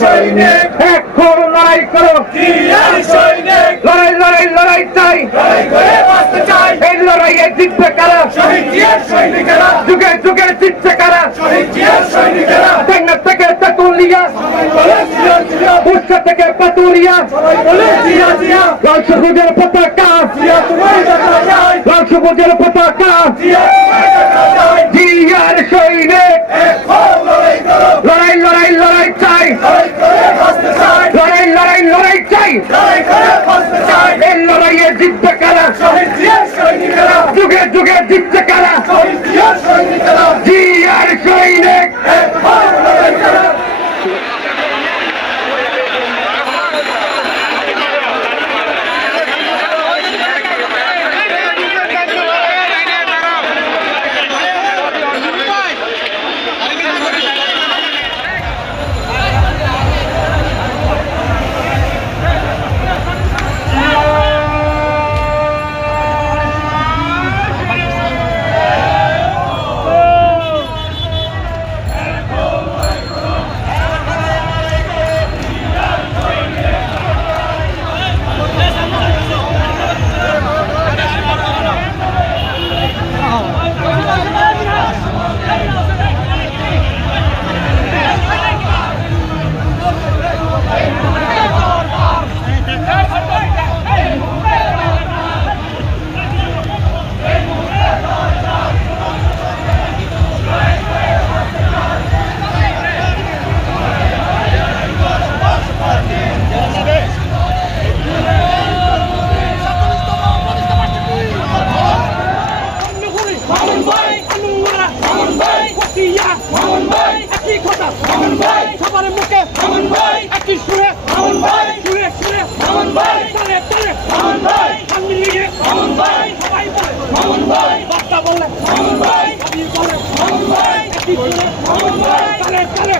সৈনিক। এক খোর লড়াই করো। সৈনিক। লড়াই লড়াই লড়াই চাই। এই লড়াইয়ে জিতবে কারা? সৈনিকেরা। যুগে যুগে জিতছে কারা? সৈনিকেরা। থেকে তেতুলিয়া। উচ্চ থেকে পাতুরিয়া। লাল সবুজের পতাকা। লাল সবুজের পতাকা। জিয়ার সৈনিক। যুগে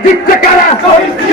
acredito, caralho!